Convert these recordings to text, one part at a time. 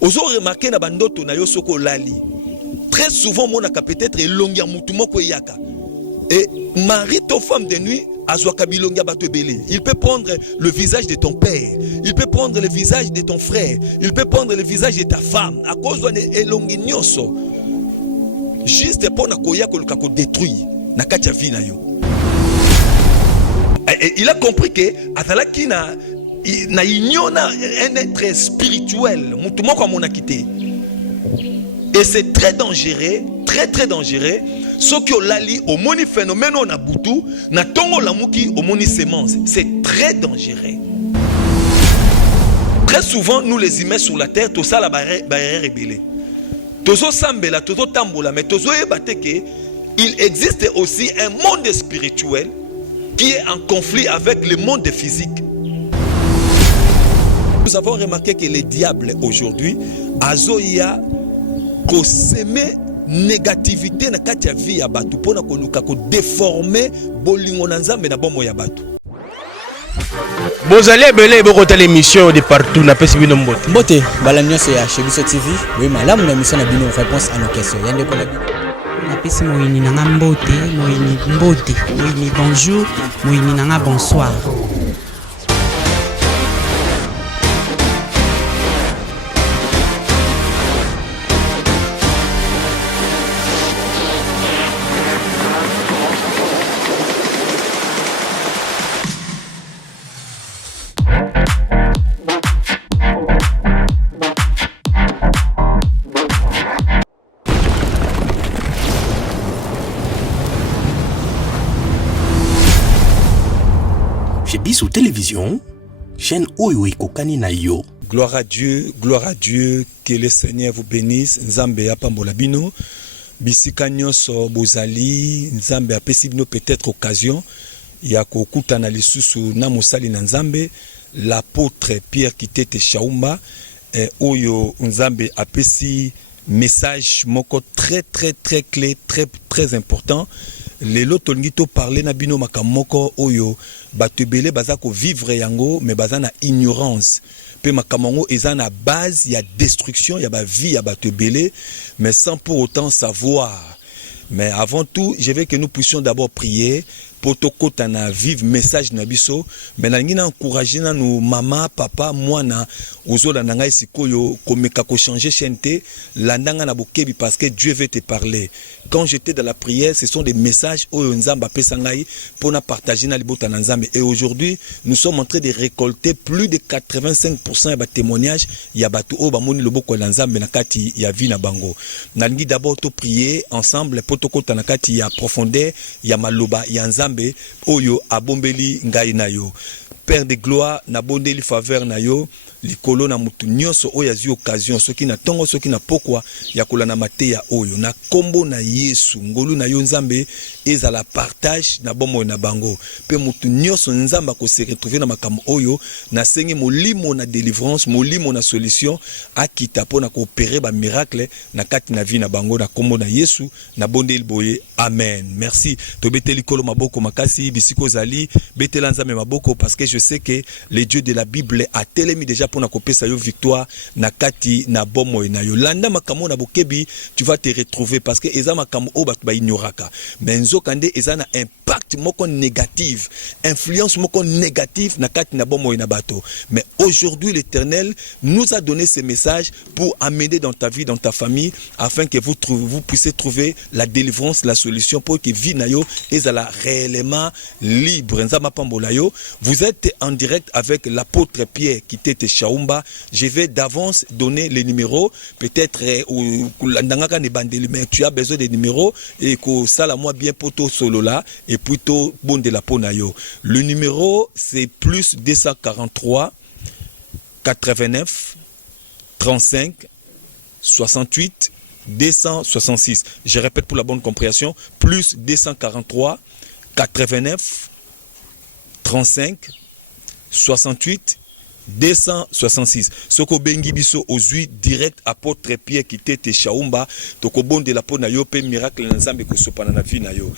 Ozo remarqué na bandoto na yo soko lali. Très souvent mon aka peut-être elongia mutu moko yaka. Et mari to femme de nuit azwaka bilongia bato belé. Il peut prendre le visage de ton père, il peut prendre le visage de ton frère, il peut prendre le visage de ta femme à cause de elongi nyoso. Juste pour na koya koluka ko détruire na katia vie na yo. Et il a compris que azalaki na ignona un être spirituel, mutu moko amona kité. Et c'est très dangereux, très dangereux. Ce qui ont lali au moni phénomène on a boutou, na tongo la muki au moni sémence. C'est très dangereux. Très souvent, nous les humains sur la terre, tout ça la barrière rébellée. Tozo sambela, tozo tambola, mais tozo ebate que il existe aussi un monde spirituel qui est en conflit avec le monde physique. Nous avons remarqué que les diables aujourd'hui, azoya ko semer négativité na kati ya vie ya batu pona ko luka ko déformer bolingo na nzambe na bomo ya batu. Bozali ebele bokota l'émission de partout na pesi bino mbote. Mbote bala nyonso ya Chebiso TV. Oui malamu na mission na bino réponse à nos questions. Yande ko na bino. Na pesi moyini na mbote, moyini mbote, moyini bonjour, moyini na bonsoir. Chebiso Télévision, chaîne Oyo Kokani na yo. Gloire à Dieu, que le Seigneur vous bénisse. Nzambe apambola bino, bisika nyonso bozali, Nzambe apesi bino peut-être occasion ya kokuta na lisusu na mosali na Nzambe, l'apôtre Pierre Kitete Chaumba, Oyo Nzambe apesi message moko très clé, très important. Lelo tolingito parler na bino makamoko oyo batebele bazako vivre yango mais bazana ignorance pe makamongo eza na base ya destruction ya ba vie ya batebele mais sans pour autant savoir. Mais avant tout, je veux que nous puissions d'abord prier pour tokota na vivre message na biso mais na ngina encourager na nous maman papa mwana ozola na ngai sikoyo komeka ko changer chaîne landanga na bokebi parce que Dieu veut te parler. Quand j'étais dans la prière, ce sont des messages oyo nzamba pesa ngai pour na partager na libota na nzambe et aujourd'hui nous sommes en train de récolter plus de 85% ya témoignages ya batu o ba moni loboko na nzambe na kati ya vie na bango. Na ngi d'abord to prier ensemble pour tokota na kati ya profondeur ya maloba ya nzambe oyo abombeli ngai na yo. Père de gloire na bondeli faveur na yo likolo na mutu nyonso oyo azi occasion soki na tongo soki na pokwa ya kolana mateya oyo na kombo na Yesu ngolu na yo nzambe ezala partage na bomo na bango pe mutu nyonso nzamba ko se retrouver na makambo oyo na sengi molimo na délivrance molimo na solution akita pona ko opérer ba miracle na kati na vie na bango na kombo na Yesu na bondeli boye amen. Merci to beteli kolo maboko makasi bisiko zali betela nzambe maboko parce que je sais que le Dieu de la Bible a tellement déjà pour na kopesa yo victoire na kati na bomo na yo landa makamo na bokebi tu vas te retrouver parce que eza makamo o batu ba ignoraka mais nzokande eza na impact moko négatif influence moko négative na kati na bomo na bato mais aujourd'hui l'Éternel nous a donné ce message pour amener dans ta vie dans ta famille afin que vous puissiez trouver la délivrance la solution pour que vie na yo ezala réellement libre nzama pambola yo. Vous êtes en direct avec l'apôtre Pierre Kitete Chaumba. Je vais d'avance donner les numéros. Peut-être mais tu as besoin des numéros et que ça la moi bien poto solo là et plutôt bon de la ponayo. Le numéro c'est plus 243 89 35 68 266. Je répète pour la bonne compréhension, plus 243 89 35 68 266. Soko bengi biso ozui direct apôtre Pierre Kitete Chaumba toko bonde la po na yo pe miracle na nzambe ko sopana na vie na yo.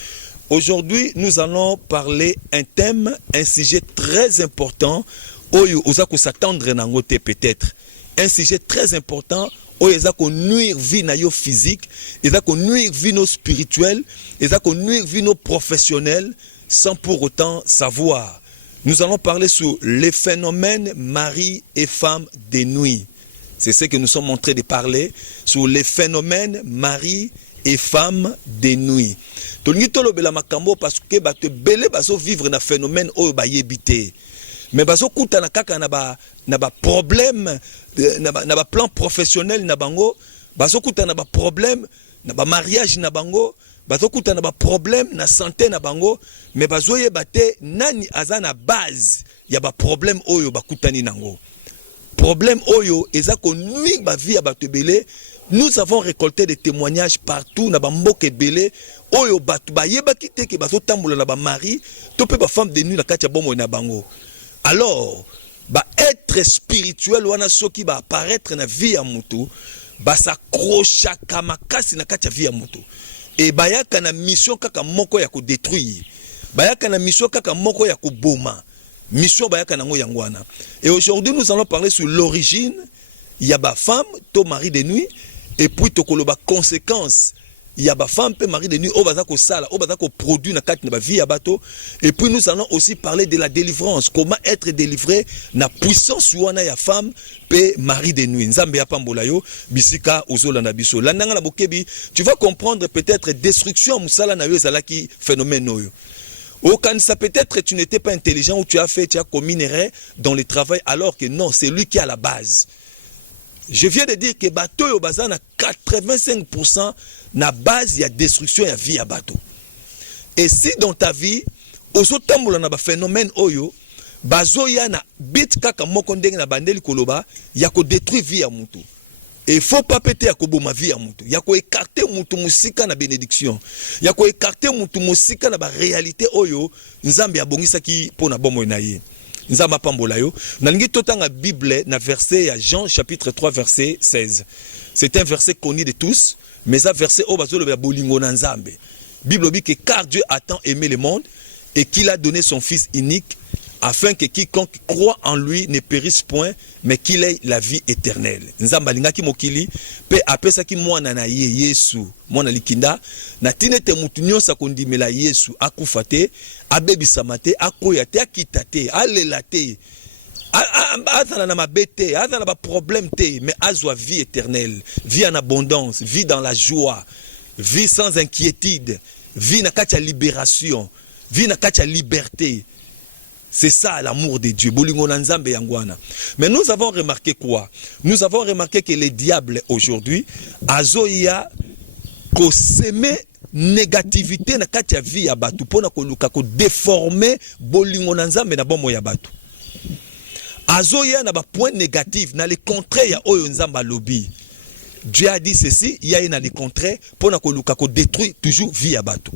Aujourd'hui, nous allons parler un thème, un sujet très important oyo oza ko s'attendre na ngote peut-être. un sujet très important. Ils ont nuire vie na yo physique, ils ont nuire vie no spirituelle, ils ont nuire vie no professionnelle, sans pour autant savoir. Nous allons parler sur les phénomènes mari et femme des nuits. C'est ce que nous sommes en train de parler sur les phénomènes mari et femme des nuits. Tolngi tolobela makambo parce que ba te belé baso vivre na phénomène oyo ba yebité. Mais baso kuta na kaka na ba problème na ba plan professionnel na bango, baso kuta na ba problème na ba mariage na bango, baso kuta na ba problème na santé na bango, mais baso yebate nani azana base ya ba problème oyo ba kutani nango. Problème oyo eza ko nui ba vie ya bato belé. Nous avons récolté des témoignages partout na ba mboke belé oyo bato ba yebaki te ke baso tambola na ba mari to pe ba femme de nuit na kati ya bomo na bango. Alors, bah être spirituel wana soki ba apparaître na vie ya mutu, ba s'accrocha kamakasi na kati ya vie ya mutu. Et bayaka na mission kaka moko ya ko détruire. Bayaka na mission kaka moko ya ko boma. Mission bayaka nango yangwana. Et aujourd'hui nous allons parler sur l'origine ya ba femme to mari de nuit et puis to koloba conséquences il y a ba femme pe mari de nuit au bazako sala au bazako produit na kati na ba vie ya bato. Et puis nous allons aussi parler de la délivrance, comment être délivré na puissance wana ya femme pe mari de nuit. Nzambe ya pambola yo bisika ozolanda biso landanga la bokebi, tu vas comprendre peut-être destruction musala na yo ezalaki phénomène oyo. Au Kanisa, peut-être tu n'étais pas intelligent ou tu as commis une erreur dans le travail alors que non, c'est lui qui est à la base. Je viens de dire que bateau yo bazana 85% na base il y a destruction ya vie ya bateau. Et si dans ta vie oso tambola na ba phénomène oyo bazo ya na bit kaka moko ndenge na bandeli koloba ya ko détruire vie ya mutu. Et il faut pas péter à koboma vie à mutu. Il y a ko écarter mutu musika na bénédiction. Il y a ko écarter mutu musika na ba réalité oyo nzambe abongisa ki pona bomo na ye. Nzamba pambola yo. Nalingi totanga Bible na verset à Jean chapitre 3 verset 16. C'est un verset connu de tous, mais ça verset au bazolo ba bolingo na nzambe. Bible dit que car Dieu a tant aimé le monde et qu'il a donné son fils unique afin que quiconque croit en lui ne périsse point, mais qu'il ait la vie éternelle. Nzamba lingaki mokili pe apesa ki mwana na ye Yesu, mwana likinda na tinete mutu nyonso akondimela Yesu akufate, abebisama te, akoya te, akita te, alela te, azana na mabete, azana ba problème te, mais azwa vie éternelle, vie en abondance, vie dans la joie, vie sans inquiétude, vie na kati ya libération, vie na kati ya liberté. C'est ça l'amour de Dieu. Mais nous avons remarqué quoi? Nous avons remarqué que les diables aujourd'hui, azoya ko seme négativité na kati ya vie ya batu pona ko luka ko déformer bolingo na nzambe na bomo ya batu. Azoya na ba point négatif na le contraire ya oyo nzamba lobi. Dieu a dit ceci, il y a le contraire pona ko luka ko détruire toujours vie ya batu.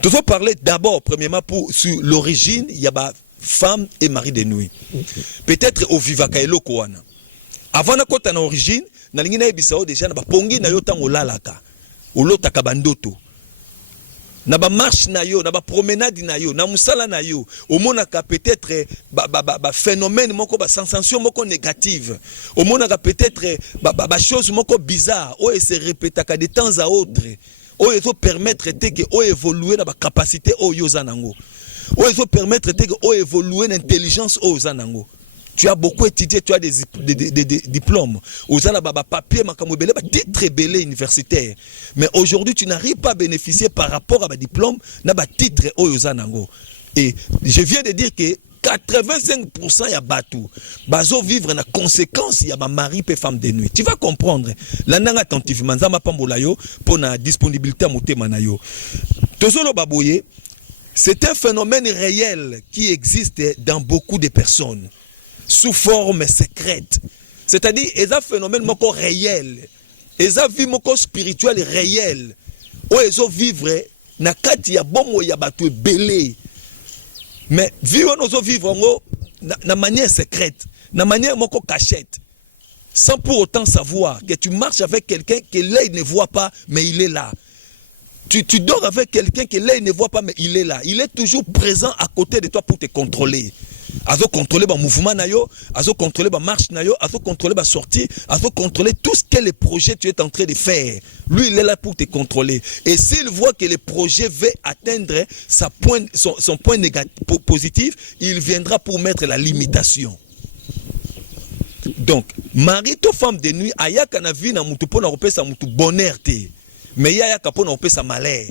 Tu veux parler d'abord, premièrement, sur l'origine, il y a femme et mari de nuit. Peut-être au vivaka eloko wana. Avant na kota na origine, na lingi na ebisao déjà na ba pongi na yo tango lalaka. Olotaka bandoto. Na ba marche na yo, na ba promenade na yo, na musala na yo, omonaka peut-être ba phénomène moko ba sensation moko négative. Omonaka peut-être ba chose moko bizarre, o se répétaka de temps à autre. Oh, il faut permettre que oh évoluer dans la capacité oh yozanango. Oh, il faut permettre que oh évoluer l'intelligence oh zanango. Tu as beaucoup étudié, tu as des diplômes. Ozana baba papier makamobele ba titre belé universitaire. Mais aujourd'hui, tu n'arrives pas à bénéficier par rapport à ba diplôme na ba titre oh yozanango. Et je viens de dire que 85% ya batu bazo vivre na conséquence ya ba mari pe femme de nuit. Tu vas comprendre. Landanga attentivement nzamba pambola yo pona disponibilité à motema na yo. Tozolo baboye, c'est un phénomène réel qui existe dans beaucoup de personnes sous forme secrète. C'est-à-dire est un phénomène moko réel. Est un vie moko spirituel réel. O ezo vivre na kati ya bomo ya batu belé. Mais vivre nos vivre na manière secrète, na manière moko cachette, sans pour autant savoir que tu marches avec quelqu'un que l'œil ne voit pas, mais il est là. Tu dors avec quelqu'un que l'œil ne voit pas, mais il est là. Il est toujours présent à côté de toi pour te contrôler. azo contrôler ba mouvement na yo, azo contrôler ba marche na yo, azo contrôler ba sortie, azo contrôler tout ce que le projet tu es en train de faire. Lui il est là pour te contrôler. Et s'il voit que le projet veut atteindre son point négatif positif, il viendra pour mettre la limitation. Donc, mari to femme de nuit ayaka na vie na mutu pona kopesa mutu bonheur te. Mais yaka pona kopesa malheur.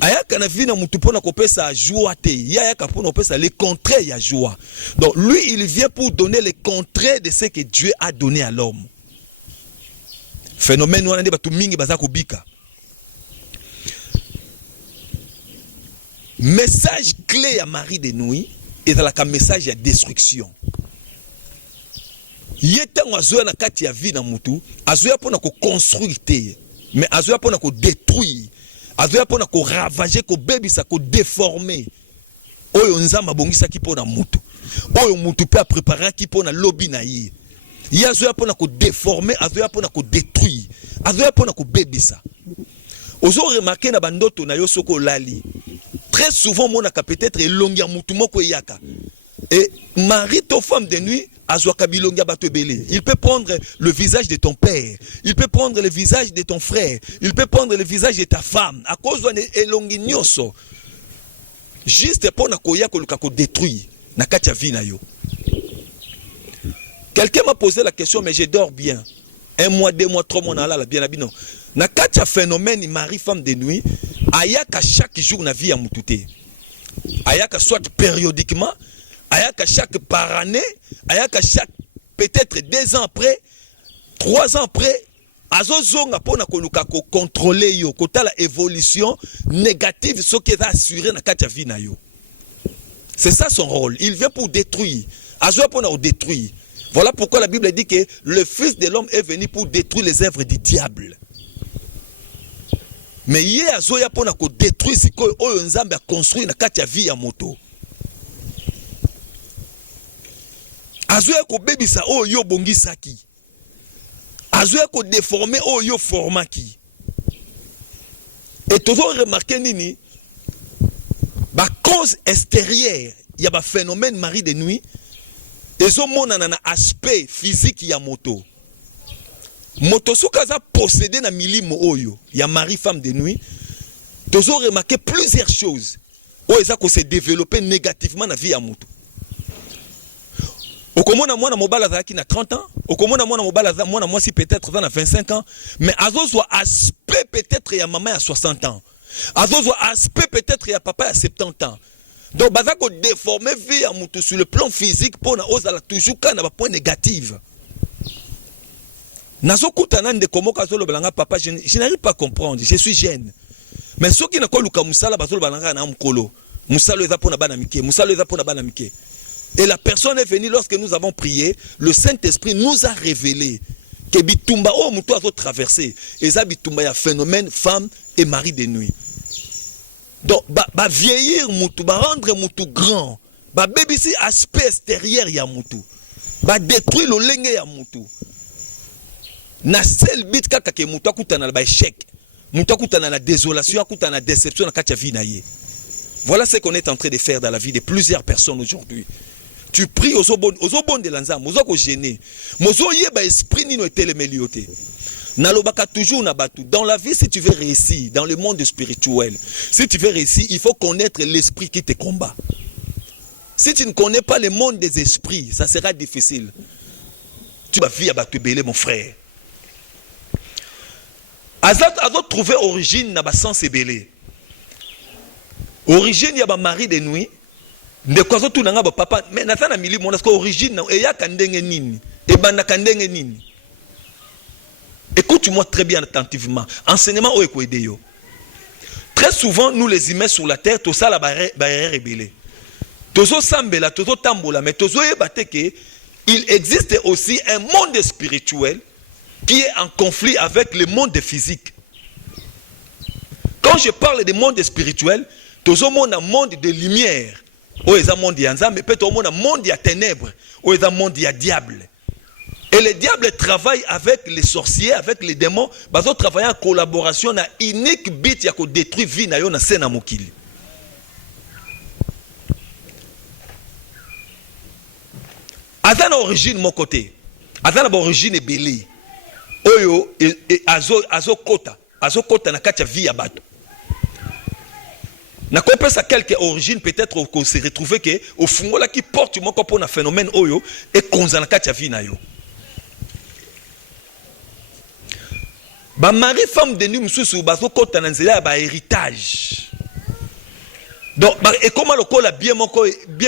Ayaka na vie na mutu pona kopesa joie te. Yaka pona kopesa le contraire ya joie. Donc lui il vient pour donner le contraire de ce que Dieu a donné à l'homme. Phénomène wana nde batu mingi baza kobika. Message clé à mari de nuit est dans la message ya destruction. Yetango azoya na kati ya vie na mutu, azoya pona ko construire te, mais azoya pona ko détruire, azoya pona ko ravager, ko bebisa, ko déformer. Oyo nzamba bongisa ki pona mutu. Oyo mutu pe a préparer ki pona lobby na ye. Ye azoya pona ko déformer, azoya pona ko détruire, azoya pona ko bebisa. Ozo remarquer na bandoto na yo soko lali. Très souvent monaka peut-être elongi ya mutu moko yaka. Et mari to femme de nuit, il peut prendre le visage de ton père, il peut prendre le visage de ton frère, il peut prendre le visage de ta femme, à cause de elongi nyoso. Juste pour na koya ko luka ko détruire na katia vie na yo. Quelqu'un m'a posé la question, mais je dors bien. 1 mois, 2 mois, 3 mois, na bien abino. Na katia phénomène mari femme de nuit, ayaka chaque jour na vie à mutute. Ayaka soit périodiquement, ayaka chaque par année, ayaka chaque peut-être 2 ans après, 3 ans après, azozonga pona koluka ko contrôler yo, kota la évolution négative ce qui est assuré na katia vie na yo. C'est ça son rôle. Il vient pour détruire. Azoya pona o détruire. Voilà pourquoi la Bible dit que le Fils de l'homme est venu pour détruire les œuvres du diable. Mais yé azoya pona ko détruire ce que oyo nzambe a construit na katia vie ya moto. Azoya ko bebisa oyo bongisaki. Azoya ko déformer oyo formaki. Et toujours remarquer nini ba cause extérieure, il y a ba phénomène mari de nuit. Ezo mona na aspect physique ya moto. Moto sokaza possédé na milimo oyo, ya mari femme de nuit. Toujours remarquer plusieurs choses. Oyo eza ko se développer négativement na vie ya moto. Okomona mwana mobala zaki na 30 ans, okomona mwana mobala za mwana mwasi peut-être na 25 ans, mais azozwa aspect peut-être ya maman ya 60 ans. Azozwa aspect peut-être ya papa ya 70 ans. Donc baza ko déformer vie ya mutu sur le plan physique pour na ozala toujours kana ba point négatif. Nazo kutana nde komoka zolo balanga papa, je n'arrive pas à comprendre, je suis jeune. Mais ceux qui na ko luka musala bazolo balanga na mkolo. Musalo eza pona bana mike, musalo eza pona bana mike. Et la personne est venue lorsque nous avons prié, le Saint-Esprit nous a révélé que bitumba o mutu azo traverser, eza bitumba ya phénomène femme et mari de nuit. Donc ba vieillir mutu, ba rendre mutu grand, ba bebisi aspect extérieur ya mutu, ba détruire le lenge ya mutu. Na seul bit kaka ke mutu akutana ba échec, mutu akutana na désolation, akutana na déception na katia vie na ye. Voilà ce qu'on est en train de faire dans la vie de plusieurs personnes aujourd'hui. Tu pries aux obon de l'anzam, aux oko gêné. Mozo yeba esprit ni no telemelioté. Nalobaka toujours na batu. Dans la vie, si tu veux réussir, dans le monde spirituel, si tu veux réussir, il faut connaître l'esprit qui te combat. Si tu ne connais pas le monde des esprits, ça sera difficile. Tu vas vivre à batu belé, mon frère. Azot trouver origine na ba sens belé. Origine ya ba mari de nuit. De quoi tout nanga ba papa mais nata na mili mona origine e ya kandenge nini e banda kandenge nini. Écoute-moi très bien attentivement. Enseignement o ekoede yo. Très souvent nous les humains sur la terre tout ça la barrière rebelle. Tozo sambela, tozo tambola, mais tozo yebate que il existe aussi un monde spirituel qui est en conflit avec le monde physique. Quand je parle de monde spirituel, tozo mona monde de lumière. Ou est un monde yanza, mais peut-être au monde ya ténèbres, ou est un monde ya diable. Et le diable travaille avec les sorciers, avec les démons, bazo travailler en collaboration na unique but ya ko détruire vie na yo na sena mokili. aza na origine mon côté aza na ba origine ebele oyo azokota na kati ya vie ya bato na kopesa quelque origine peut-être qu'on se retrouver que au fungola qui porte moko pona phénomène oyo et konza na kati ya vie na yo ba mari femme de nuit mususu bazokota na nzela ya ba héritage. Donc et comment le col bien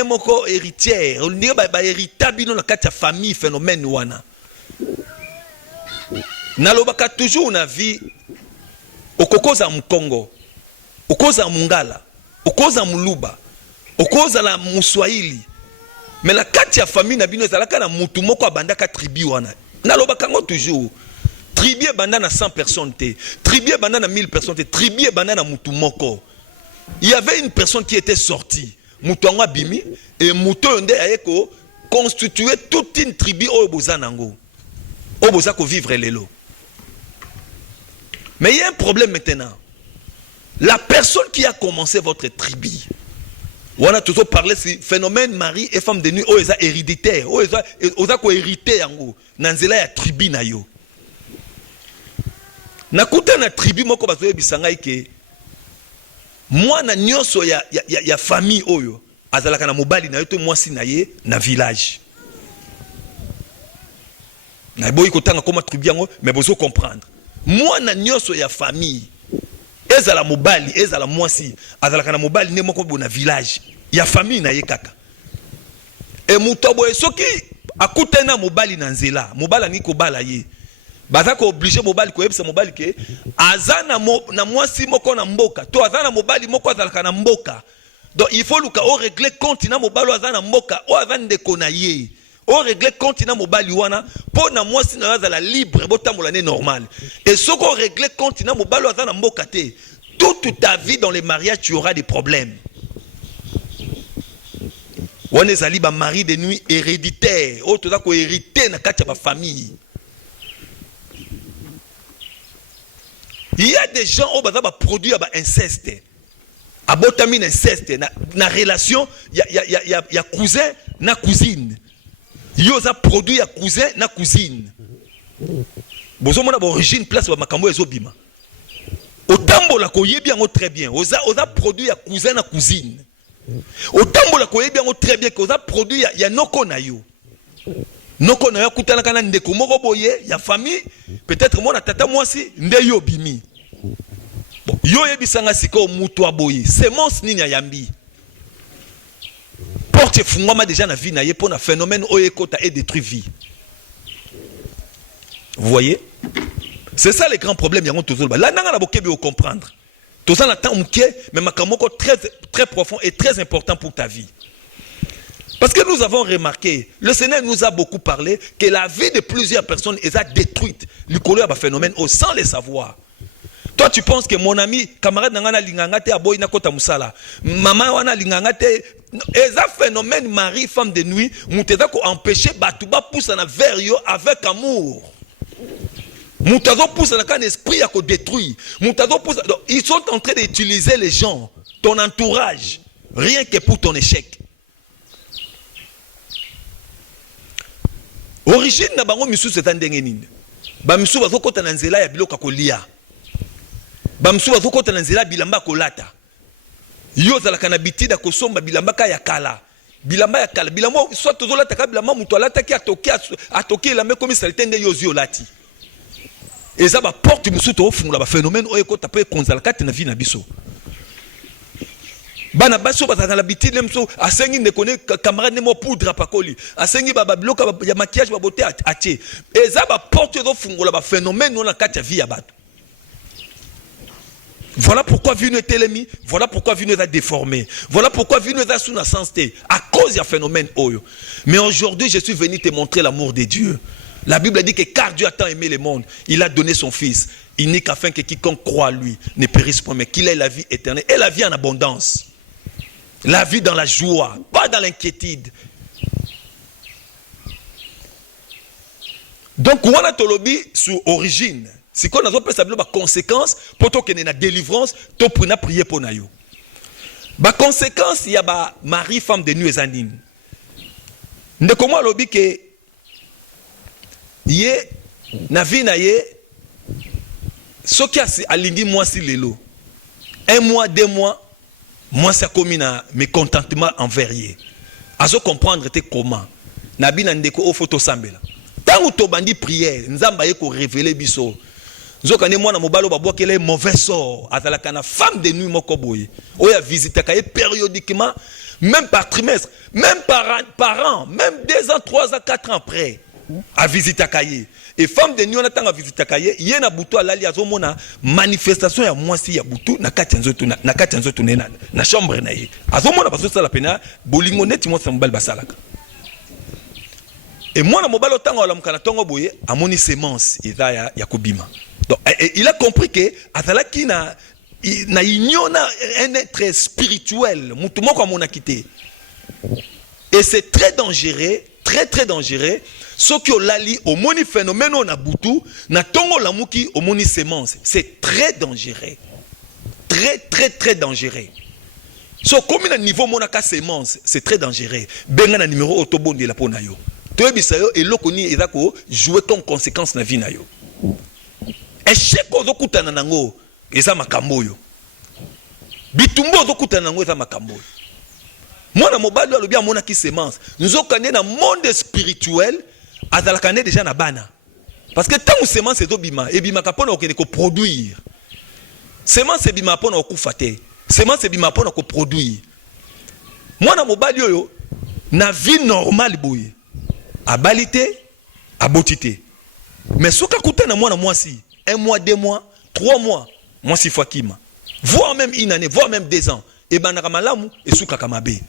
moko héritière on dit ba hérita bino na kati ya famille phénomène wana na lobaka toujours na vie okokoza mkongo okoza mungala okoza muluba okoza la muswahili mais la kati ya famille na bino ezalaka na mutu moko abandaka tribu wana na lobaka ngo toujours tribu banda na 100 personnes te tribu banda na 1000 personnes te tribu banda na mutu moko. Il y avait une personne qui était sortie mutu bimi et mutu onde ayeko constituer toute une tribu oyo bozanango oyo bozako vivre lelo. Mais il y a un problème maintenant. La personne qui a commencé votre tribu, on a toujours parlé de phénomène mari et femme de nuit, oh, ils sont héréditaires, oh, ils ont hérité en haut, nanzela ya tribu na yo. Nakuta na tribu moko bazoye bisanga ike, moi na nyonso ya famille oyo, azalaka na mobali na yo to mwasi na ye na village. Na boyi kotanga koma tribu yango, mais bozo comprendre. Moi na nyonso ya famille ezala mobali ezala mwasi azalaka na mobali ne moko bona village ya famille na ye kaka e mutobo soki akutena mobali na nzela mobali ni ko bala ye baza ko obliger mobali ko yebisa mobali ke azana na mwasi moko na mboka to azana mobali moko azalaka na mboka donc il faut luka o régler compte na mobali azana mboka o azana ndeko na ye on règle compte na mobali wana po na mwasi na azala libre botambola ne normal et ce qu'on règle compte na mobali azana mboka te toute ta vie dans les mariages tu auras des problèmes. On est allé ba mari de nuit héréditaire o to za ko hériter na kati ya ba famille. Il y a des gens au baza ba produit ba inceste abotami inceste na relation ya cousin na cousine. Yo za produit ya cousin na cousine. Bozo mona ba origine place ba makambo ezobima. Otambola ko yebi yango très bien. Oza produit ya cousin na cousine. Otambola ko yebi yango très bien que oza produit ya noko na yo. Noko na yo kutana kana ndeko moko boye ya famille peut-être mona tata mwasi nde yo bimi. Bon, yo yebi sanga siko mutu aboye. Semence nini ya yambi. Porte fungwama déjà na vie na ye pour na phénomène oyekota et détruit vie. Vous voyez? C'est ça le grand problème yango tozolo. Là nanga na bokebi o comprendre. Toza na temps mke mais makamoko très profond et très important pour ta vie. Parce que nous avons remarqué, le Seigneur nous a beaucoup parlé que la vie de plusieurs personnes est détruite. Le colère va phénomène sans le savoir. Toi tu penses que mon ami, camarade nangana linganga te aboy na kota musala. Maman wana linganga te eza phénomène mari femme de nuit, muteza ko empêcher batuba pousse na vers yo avec amour. Mutazo pousse na kan esprit à ko détruire. Mutazo pousse ils sont en train d'utiliser les gens, ton entourage rien que pour ton échec. Origine na bango misu c'est ndenge nini. Ba misu bazokota na nzela ya biloka kolia. Bamsu bazokota na nzela bilamba kolata yo zalaka na bitida kosomba bilamba ka ya kala bilamba ya kala bilamba soit tozolata ka bilamba mutu alata ki atoki la me comme salite nde yo ziolati eza ba porte musu to fungula ba phénomène oyo kota pe konzala kati na vie na biso bana baso bazana la bitide mso asengi ne connaît camarade ne mo poudre pakoli asengi ba biloka ya maquillage ba beauté atie eza ba porte to fungula ba phénomène na kati ya vie ya bato. Voilà pourquoi vie nous est télémi, voilà pourquoi vie nous est déformée, voilà pourquoi vie nous est sous la sensité, à cause du phénomène Oyo. Mais aujourd'hui, je suis venu te montrer l'amour de Dieu. La Bible dit que car Dieu a tant aimé le monde, il a donné son Fils, unique afin que quiconque croit à lui ne périsse point, mais qu'il ait la vie éternelle et la vie en abondance. La vie dans la joie, pas dans l'inquiétude. Donc, on a tolobi sur origine. Si on a des conséquences pour que la délivrance, tu peux prier pour nous. Les conséquences, il y a mari, femme de nuit et zanine. ndeko mwa lobi ke ye na vie na ye soki alingi mwasi lelo 1 mois 2 mois mwasi akomi na mécontentement envers ye azo comprendre te comment na bina ndeko o photo sambela tangu to bandi prière nzamba ye ko révéler biso nzoka ne mwana mobalo babwakela mauvais sort azalaka na femme de nuit moko boye oya visitaka ye périodiquement même par trimestre même par an même 2 ans 3 ans 4 ans après a visitaka ye et femme de nuit on attend a visitaka ye ye na butu alali azomona manifestation ya mwasi ya butu na kati nzoto na kati nzoto na chambre na ye azomona baso sala pena bolingo neti mwasi mobali basalaka et mwana mobali otango alamuka na tongo boye amoni semence eza ya kobima. Donc il a compris que azalaki na union na un être spirituel mutu moko amona kité et c'est très dangereux très dangereux ce qui olali omoni phénomène on a butu na tongo lamuki omoni semence c'est très dangereux très dangereux so comme na niveau monaka semence c'est très dangereux benga na numéro otobondi la pona yo toyebisa yo eloko ni eza ko jouer comme conséquence na vie na yo échec ozokutana nango eza makambo yo bitumbo ozokutana nango eza makambo yo mwana mobali alobi amona ki semence nzokande na monde spirituel azalaka ne déjà na bana parce que tant semence ezobima ebima kapona okende ko produire semence ebima pona okufa te semence ebima pona ko produire mwana mobali oyo na vie normale boye abalité abotité mais soka kutana mwana mwasi 1 mois 2 mois 3 mois mwasi fakima voire même 1 année voire même 2 ans et banaka malamu et suka kamabe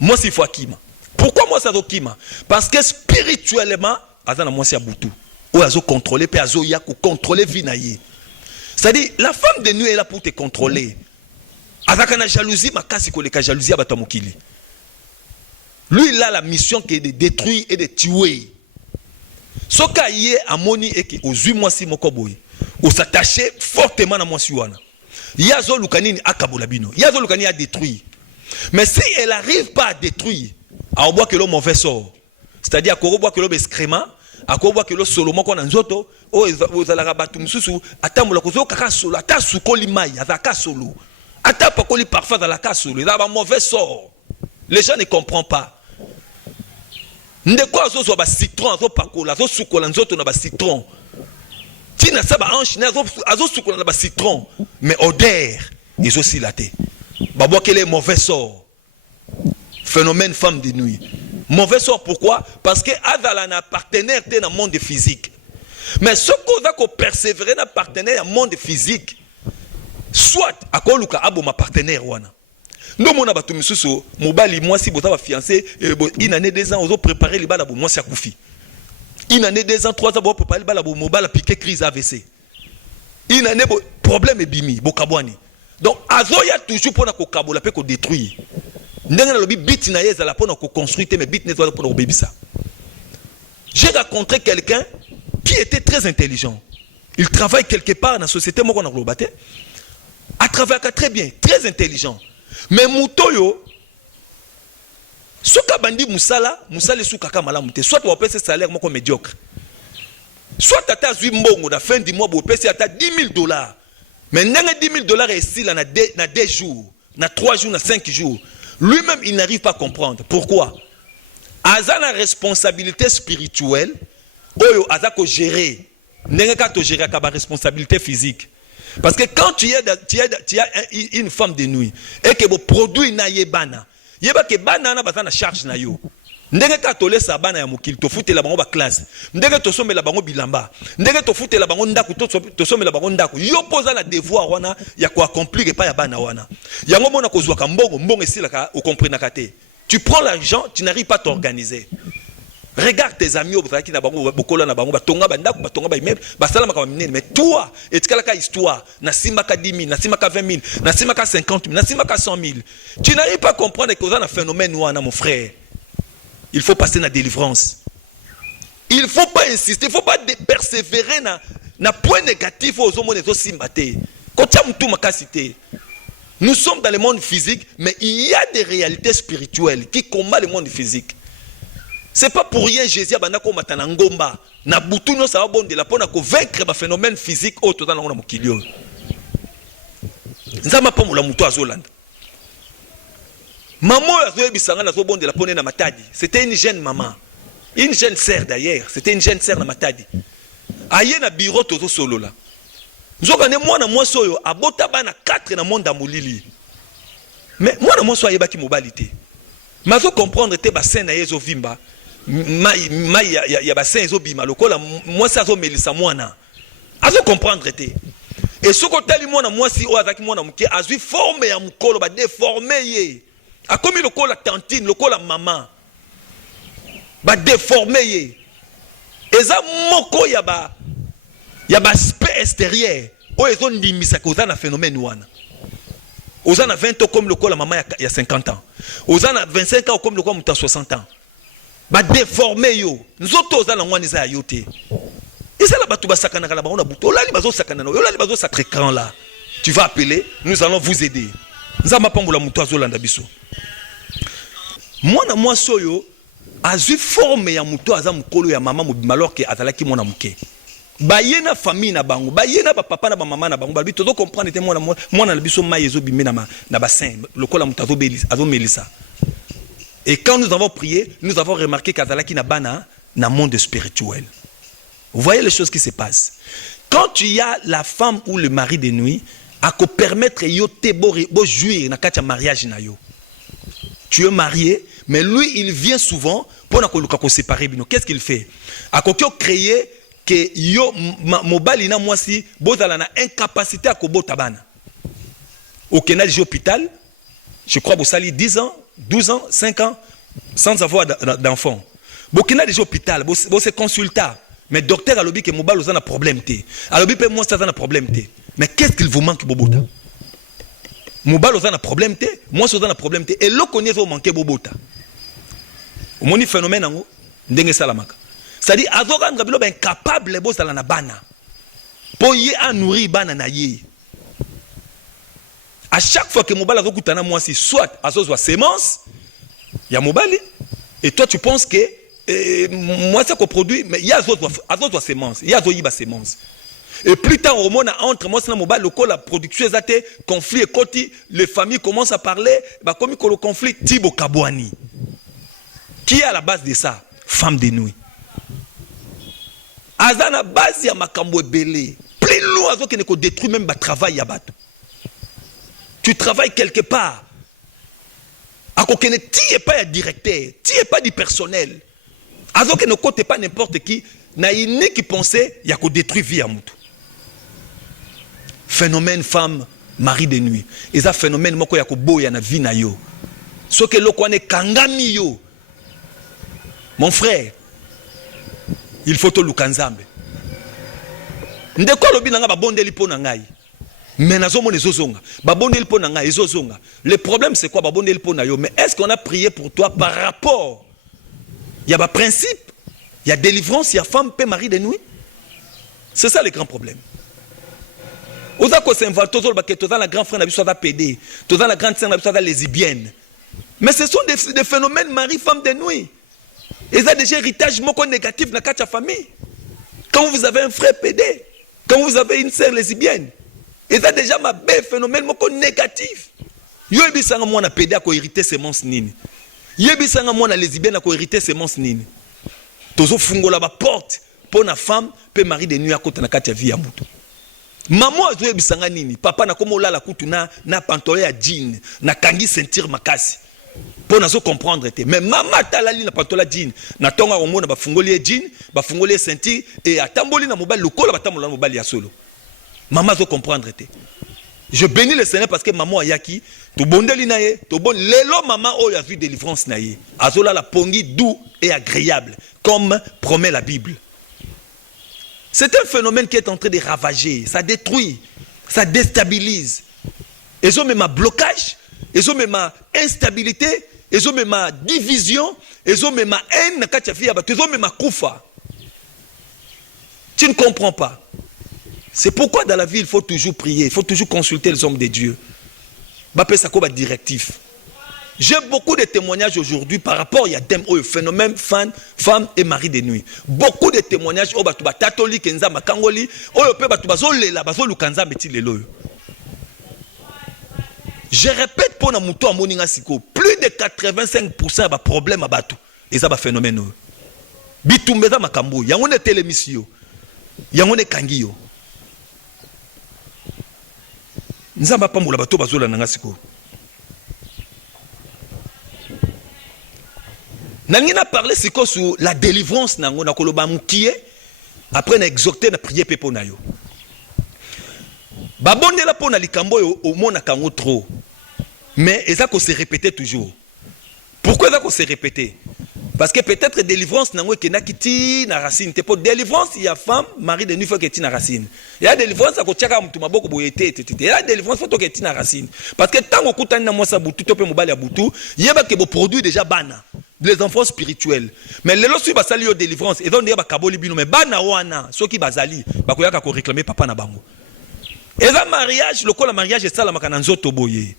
mwasi fakima. Pourquoi moi ça dokima? Parce que spirituellement azana mwasi abutu ou azo contrôler pe azo ya ko contrôler vie na ye. C'est-à-dire la femme de nuit est là pour te contrôler. Azaka na jalousie makasi ko leka jalousie abata mokili. Lui il a la mission qui est de détruire et de tuer. Soka yé amoni eki ozui mwasi moko boye. O s'attacher fortement na mwasi wana. Yazo lukanini akabola bino. Yazo lukani a détruire. Mais si elle n'arrive pas à détruire, à boire que le mauvais sort, c'est-à-dire à boire que le bescrément, à boire que le solomon qu'on a nzoto, oh vous allez rabattre mususu, attends la cause kaka solo, attends sous kolimai, attends solo, attends pas koli parfait dans la casse solo, il a un mauvais sort. Les gens ne comprennent pas. Ndeko azo zo ba citron, azo pakola, azo sukola nzoto na ba citron. Tina sa ba anche, azo sukola na ba citron, mais odeur, ils aussi laté. Babo quel est mauvais sort. Phénomène femme de nuit. Mauvais sort pourquoi? Parce que Adala n'a partenaire dans le monde physique. Mais ce qu'on a persévérer dans le partenaire dans le monde physique, soit à quoi Luka abo ma partenaire wana. Nous mon abatu misusu, mobali moi si bota va fiancé, une année 2 ans on préparer les balles moi si akoufi. Une année 2 ans 3 ans on préparer les balles mobile piquer crise AVC. Une année problème est bimi bokabwani. Donc azoya toujours pour na ko kabola pe ko détruire. Ndenge na lobi bit na yeza la pour na ko construire mais bit ne doit pour na ko bebisa. J'ai rencontré quelqu'un qui était très intelligent. Il travaille quelque part dans la société moi qu'on a globaté. A travaillé très bien, très intelligent. Mais mutoyo soka bandi musala suka kama la mute. Soit tu vas payer salaire moi comme médiocre. Soit tata zui mbongo na fin du mois bo payer ata $10,000. Mais $10,000 est ici là, na 2 jours, na 3 jours, na 5 jours. Lui-même, il n'arrive pas à comprendre. Pourquoi? Aza la responsabilité spirituelle, oyo aza ko gérer. N'est pas gérer la responsabilité physique. Parce que quand tu as une femme de nuit et que vous produit na yebana, yeba ke bana na bazana charge na yo. Ndenge ka tole sa bana ya mokili to futela bango ba classe ndenge to somela bango bilamba ndenge to futela bango ndaku to somela bango ndaku yo poza na devoir wana ya ko accomplir pa ya bana wana yango mona ko zwa ka mbongo esilaka o comprendre kate tu prends l'argent tu n'arrives pas à t'organiser. Regarde tes amis qui na bango bokola na bango batonga bandaku batonga ba immeuble basala makama minene mais toi etikala ka histoire na simba ka 10,000 na simba ka 20,000 na simba ka 50,000 na simba ka 100,000 tu n'arrives pas à comprendre que ça na phénomène wana mon frère. Il faut passer la délivrance. Il ne faut pas insister, il ne faut pas persévérer dans point négatif aux hommes et aux simbatés. Nous sommes dans le monde physique, mais il y a des réalités spirituelles qui combattent le monde physique. C'est pas pour rien Jésus abanda ko matana ngomba na butu no sa bondela pona ko vaincre ba phénomène physique auto dans na mokilio. Nzama pa mula muto azolanda. Maman azoye bisanga na zo bondela pona na matadi. C'était une jeune maman. Une jeune sœur d'ailleurs, c'était une jeune sœur na matadi. Aye na bureau tozo solo là. Nzoka ne mwana mwasi oyo abota bana 4 na monde amulili. Mais mwana mwasi aye baki mobilité. Mazo comprendre te bassin na yezo vimba. Ya bassin yezo bima lokola mwasi azo melisa mwana. Azo comprendre te. Et ce que tali mwana mwasi o azaki mwana muke azui forme ya mukolo ba déformer ye. A komi lokola tantine, lokola maman. Ba déformer ye. Eza moko ya ba aspect extérieur. O ezo ndimisa ko za na phénomène wana. Oza na 20 ans comme lokola maman ya 50 ans. Oza na 25 ans comme lokola muta 60 ans. Ba déformer yo. Nzoto oza na ngwani za yote. Et ça là batu ba sakana kala ba on a buto. Olali bazo sakana no. Olali bazo sacré cran là. Tu vas appeler, nous allons vous aider. Nzama pambula muto azolanda biso. Mwana mwaso yo azui forme ya muto aza mukolo ya mama mobima alors que azalaki mwana muke. Bayena famille na bango, bayena ba papa na ba mama na bango, ba bito do comprendre te mwana na biso mai ezo bimé na bassin, lokola mutazo belisa, azo melisa. Et quand nous avons prié, nous avons remarqué qu'azalaki na bana na monde spirituel. Vous voyez les choses qui se passent. Quand tu y as la femme ou le mari de nuit, à ko permettre yo te bo jouir na katia mariage na yo. Tu es marié, mais lui il vient souvent pour na séparer bino. Qu'est-ce qu'il fait? À ko créer que yo mobali na mwasi bozala na incapacité à kobota bana. Au Kenya de hôpital, je crois bosali 10 ans, 12 ans, 5 ans sans avoir d'enfant. Bokina de hôpital, bo se consulta, mais docteur alobi que mobali ozana problème té. Alobi pe moi ça na problème té. Mais qu'est-ce qu'il vous manque bobota? Mobali ozana problème té, moi ça na problème té et lo connaît vous manquer bobota. Moni phénomène ngo ndenge salamaka. C'est-à-dire, Azoran Gabilo est incapable de la bana. Pour y nourrir bana na ye. À chaque fois que Mobali a moi si soit Azo soit sémence, il y a Mobali. Et toi tu penses que moi c'est qu'on produit, mais il y a Azo soit sémence, il y a Azo yiba sémence. Et plus tard au monde entre moi c'est Mobali le la production est conflit et quand les familles commencent à parler, bah comme le conflit Tibo Kabouani. Qui est à la base de ça? Femme de nuit. Azana base ya makambo ebele. Plus loin azo que ne ko détruire même ba travail ya bato. Tu travailles quelque part. Ako kene ti est pas ya directeur, ti est pas du personnel. Azo que ne côté pas n'importe qui, na ini qui pensait ya ko détruire vie ya mutu. Phénomène femme mari de nuit. Eza phénomène moko ya ko boya na vie na yo. So que loko ane kangami yo. Mon frère, il faut te lukanzambe. Ndeko lobi nanga ba bondeli po na ngai. Mais nazo mona ezozonga. Ba bondeli po na ngai ezozonga. Le problème c'est quoi ba bondeli po na yo? Mais est-ce qu'on a prié pour toi par rapport? Il y a ba principe, il y a délivrance, il y a femme pe mari de nuit. C'est ça le grand problème. Oza ko s'invente tozol ba ke toza la grand frère na biso va pédé. Toza la grande sœur na biso va lesbienne. Mais ce sont des phénomènes mari femme de nuit. Et ça déjà héritage moko négatif dans la famille. Quand vous avez un frère pédé, quand vous avez une sœur lesbienne, et ça déjà ma belle phénomène moko négatif. Yo ebisanga mwana pédé ko hériter sémence nini. Yo ebisanga mwana lesbienne ko hériter sémence nini. Tozo fungola ba porte pour na femme pe mari de nuit à côté na katia vie ya mutu. Maman azo ebisanga nini? Papa na komo lala kutu na pantalon ya jean, na kangi sentir makasi. Pour nous comprendre. Mais maman talali na pantola jean. Na tonga omona ba fungoli jean, ba fungoli ceinture et atamboli na mobile lokola ba tambola na mobile ya solo. Maman zo comprendre. Je bénis le Seigneur parce que maman ayaki to bondeli na ye, to bon lelo maman o ya vu délivrance na ye. Azola la pongi doux et agréable comme promet la Bible. C'est un phénomène qui est en train de ravager, ça détruit, ça déstabilise. Et ont même un blocage, ils ont même instabilité, ils ont même division, ils ont même haine, ils ont même koufa. Tu ne comprends pas. C'est pourquoi dans la vie il faut toujours prier, il faut toujours consulter les hommes de Dieu. Bapé ça comme directif. J'ai beaucoup de témoignages aujourd'hui par rapport à thème au phénomène femme et mari de nuit. Beaucoup de témoignages au batu batatoli kenza makangoli au pe batu bazolela bazolukanza beti lelo. Je répète pour na muto amoninga siko, plus de 85% ba problème abatu et ça ba phénomène. Bitumbeza makambo, yango ne télémission. Yango ne kangiyo. Nzamba pambola bato bazola nanga siko. Nangina parlé siko sur la délivrance nango na koloba mukie après na exhorter na prier pepo na yo. Babondela pona likambo yo au mona kango trop. Mais eza ko se répéter toujours. Pourquoi eza ko se répéter? Parce que peut-être délivrance nango ke na kiti na racine te po délivrance il y a femme mari de nuit faut que ti na racine. Il y a délivrance ko tiaka mutu maboko boyete tete. Il y a délivrance faut que ti na racine. Parce que tant okutani na mwasa butu to pe mobali ya butu, yeba ke bo produit déjà bana. Les enfants spirituels. Mais les lorsque basali yo délivrance, ils ont dit ba kaboli bino mais bana wana, ceux qui bazali, ba koyaka ko réclamer papa na bango. Et ça mariage, le col mariage est ça la makana nzoto boye.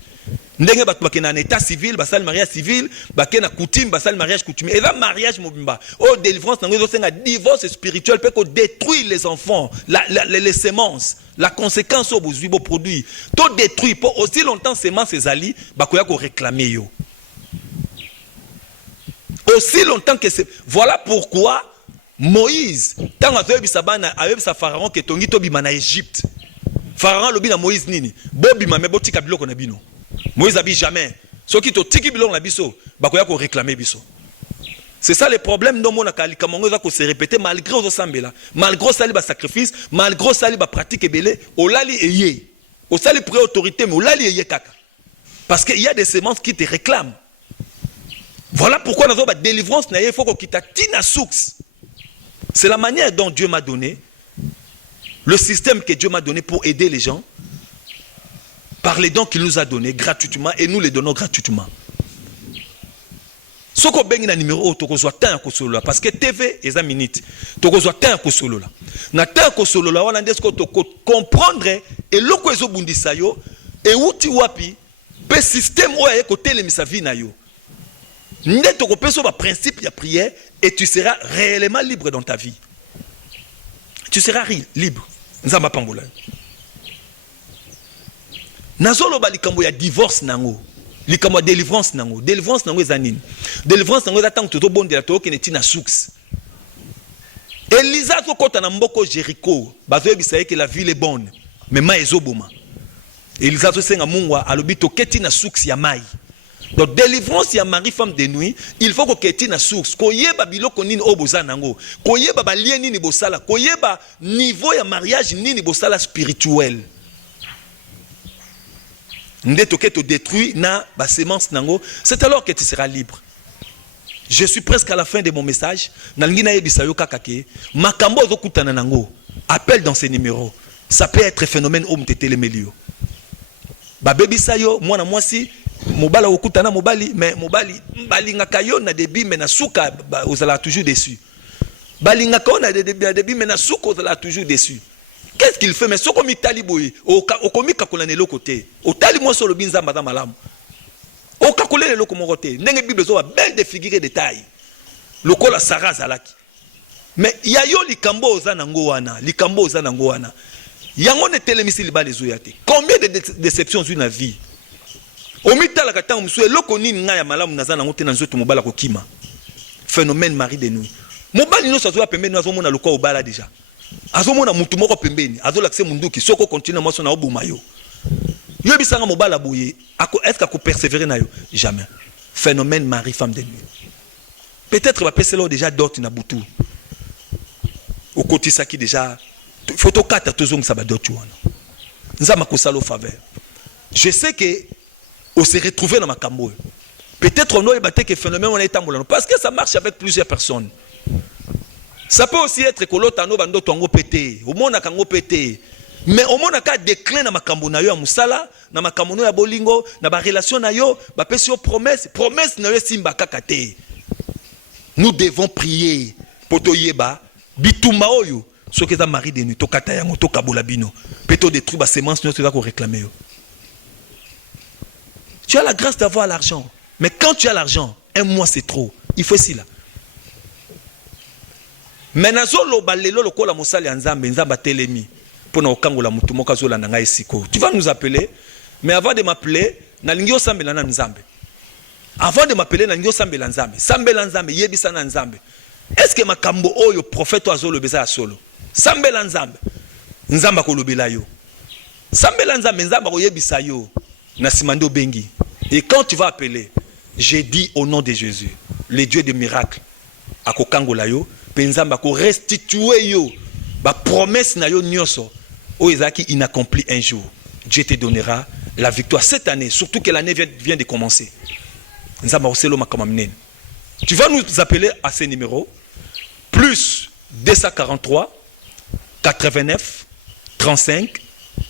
Ndenge batu bakena en état civil, basali mariage civil, bakena coutume, basali mariage coutume. Et ça mariage mobimba. Oh délivrance nango zo senga divorce spirituel peut ko détruire les enfants, les semences, la conséquence au besoin beau produit. Tout détruit pour aussi longtemps semences ces ali, ba koyaka ko réclamer yo. Aussi longtemps que c'est. Voilà pourquoi Moïse, tant que sa pharaon qui est tongi tobima na Égypte. Pharaon lobi na Moïse nini. Bobima me botika biloko na bino. Moïse abi jamais. Ce qui to tiki biloko na biso, bakoya ko réclamer biso. C'est ça le problème no mona kali kamongo za ko se répéter malgré aux sambela, malgré sali ba sacrifice, malgré sali ba pratique belé, olali eye. Au sali pré autorité mais olali eye kaka. Parce qu'il y a des semences qui te réclament. Voilà pourquoi nous avons la délivrance, il faut qu'on quitte tina soux. C'est la manière dont Dieu m'a donné, le système que Dieu m'a donné pour aider les gens, par les dons qu'il nous a donnés gratuitement et nous les donnons gratuitement. Ce qu'on a un numéro, parce que TV est un minute. Tu as un solo là. Na un solo là, on a comprendre et le quoi zo bundisa yo et outi wapi, le système où est côté les misavi na yo. Nde to kopesa ba principe ya prière et tu seras réellement libre dans ta vie. Tu seras libre. Nzamba pambola. Nazolo ba likambo ya divorce nango. Likambo ya délivrance nango. Délivrance nango ezanine. Délivrance nango ezatang to bondela to keneti na soux. Elisa to kota na mboko Jéricho, bazo yebisa que la ville est bonne, mais ma ezoboma. Elisa to senga mungwa alobi to keti na soux ya mai. Donc délivrance ya mari femme de nuit, il faut que keti na source, koyeba biloko nini oboza nango, koyeba ba lien nini bosala, koyeba niveau ya mariage nini bosala spirituel. Nde to keto détruit na ba semence nango, c'est alors que tu seras libre. Je suis presque à la fin de mon message. Nalingi na yebisa yo kakake, makambo ozokutana nango, appelle dans ces numéros. Ça peut être phénomène homme tetele melio. Ba bebisa yo mwana mwasi mobala okutana mobali mais mobali balingaka yo na débit mais na suka ozala toujours déçu. Balingaka on a débit mais na suka ozala toujours déçu. Qu'est-ce qu'il fait mais soko mitali boye okomika kolana le côté. Otali mo solo binza mbada malamu. Okakolele le ko côté. Ndenge Bible zo ba belle défigurer détail. Lokola Sarah zalaki. Mais ya yo likambo oza nango wana, likambo oza nango wana. Yango ne telemisi libale zo yate. Combien de déceptions dans la vie? Omitala katang msue loko nini nga ya malamu nazana ngote na nzoto mobala kokima. Phénomène mari de nuit. Mobali no sazo ya pembeni azomona lokwa obala déjà. Azomona mutu moko pembeni, azolakse munduki soko continue mwaso na obuma yo. Yo bisanga mobala boye, est-ce qu'on persévérer na yo? Jamais. Phénomène mari femme de nuit. Peut-être va peselo déjà d'autres na butu. Au côté ça qui déjà photo 4 tozong ça va d'autres wana. Nzama ko salo faveur. Je sais que on s'est retrouvé dans ma cambo. Peut-être on a ébatté que phénomène on est tamboulano parce que ça marche avec plusieurs personnes. Ça peut aussi être que l'autre no bando tongo pété, au monde kango pété. Mais au monde ka déclin na makambo na yo ya musala, na makambo ya bolingo, na ba relation na yo, ba pesi yo promesse na yo simba kakate. Nous devons prier pour toyeba bitumba oyo, ce que ça mari de nuit to kata yango to kabola bino. Peut-être détruire ba semence nous to ko réclamer yo. Tu as la grâce d'avoir l'argent. Mais quand tu as l'argent, un mois c'est trop. Il faut cela. Mais nazolo balelo lokola mosali nzambe nzamba telemi pona okangola mutu moka zola nanga esiko. Tu vas nous appeler, mais avant de m'appeler, na lingio sambela na nzambe. Avant de m'appeler na lingio sambela nzambe. Sambela nzambe yebisa na nzambe. Est-ce que makambo oyo prophète azolo beza solo? Sambela nzambe. Nzamba ko lobela yo. Sambela nzambe nzamba ko yebisa yo na simando bengi. Et quand tu vas appeler, j'ai dit au nom de Jésus, le Dieu de miracles, à kokangola yo, penzamba ko restituer yo, ba promesse na yo nyoso, o ezaki inaccompli un jour. Dieu te donnera la victoire cette année, surtout que l'année vient de commencer. Nzamba oselo makamamnen. Tu vas nous appeler à ce numéro, plus 243 89 35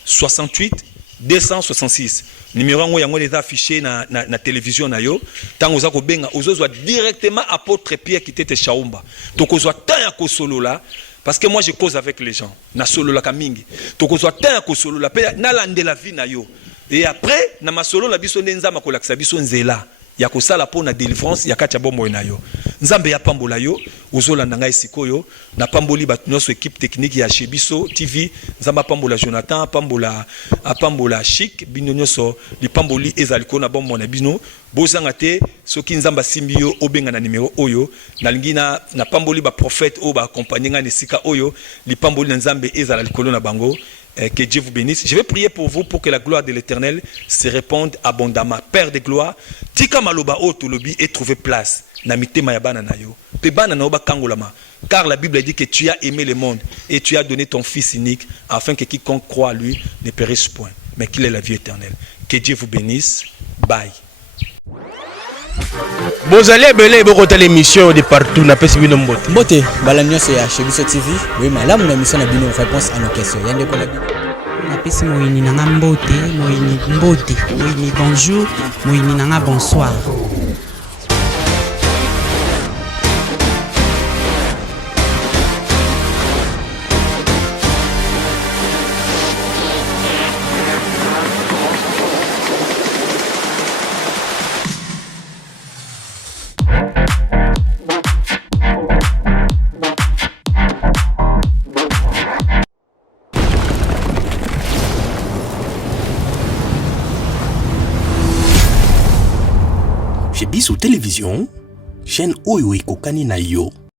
68 266. Numéro yango yango les affiché na télévision na yo. Tango za ko benga ozozwa directement apôtre Pierre qui était Chaumba. Tokozwa tant ya ko solo là parce que moi je cause avec les gens. Na solo la kamingi. Tokozwa tant ya ko solo là pe na lande la vie na yo. Et après na masolo na biso nzamba ko lakisa biso nzela. Ya ko sala po na délivrance ya katia bombo na yo. Nzambe ya pambola yo ozola nanga esikoyo na pamboli bat notre équipe technique ya Chebiso TV nzamba pambola Jonathan pambola Chic binonyoso li pamboli ezaliko na bombo na bino bozanga te soki nzamba simbio obenga na numéro oyo na lingina na pamboli ba prophète o ba accompagner nga nesika oyo li pamboli na nzambe ezaliko na bango. Que Dieu vous bénisse. Je vais prier pour vous pour que la gloire de l'Éternel se répande abondamment. Père de gloire, tika maloba o tolobi et trouver place. Na mitema ya bana na yo. Pe bana na oba kangolama. Car la Bible dit que tu as aimé le monde et tu as donné ton fils unique afin que quiconque croit à lui ne périsse point, mais qu'il ait la vie éternelle. Que Dieu vous bénisse. Bye. Bozali ebele bokota l'émission de partout na pesi bino mbote. Mbote bala nyonso ya Chebiso TV. Oui, malamu na émission na bino réponse à nos questions. Yande ko na bino. napesi moyini nanga mbote, moyini mbote, moyini bonjour, moyini nanga bonsoir. Chebiso Télévision, chaîne oyo ekokani na yo.